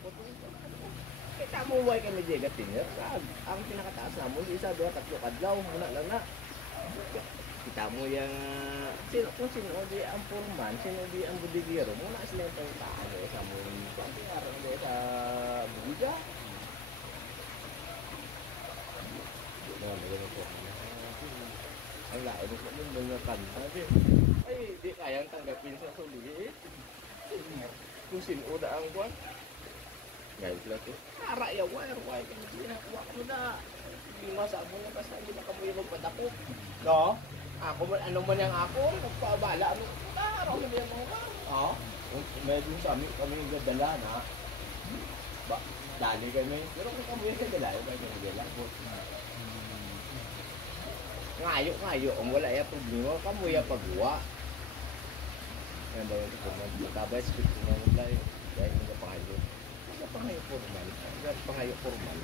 Kita mo huwag kami di gatinir. Ang pinakataas na mo, isa, dua, tatlo kadlaw. Muna lang na. Kita mo yung kung sino di ang foreman, sino di ang budigero, muna sila yung pagkaan sa mo kasi araw di sa budiga. Ang lain ko nun mga kanta ay di kayang tanggapin sa suli kung sino da ang kwan guys lang to para ya wire kung ginawa ko na lima sa mo na kasi hindi na kamo yung magpadako no ako man ano man yang ako magpabala ano araw mo yung mga medyo sa amin kami gadala na ba dali kami pero kung kami yung gadala ba yung gadala ngayo ang wala ya problema kamu ya pagwa yan daw yung kuman matabay speak mo lang dahil hindi ka pangayo formal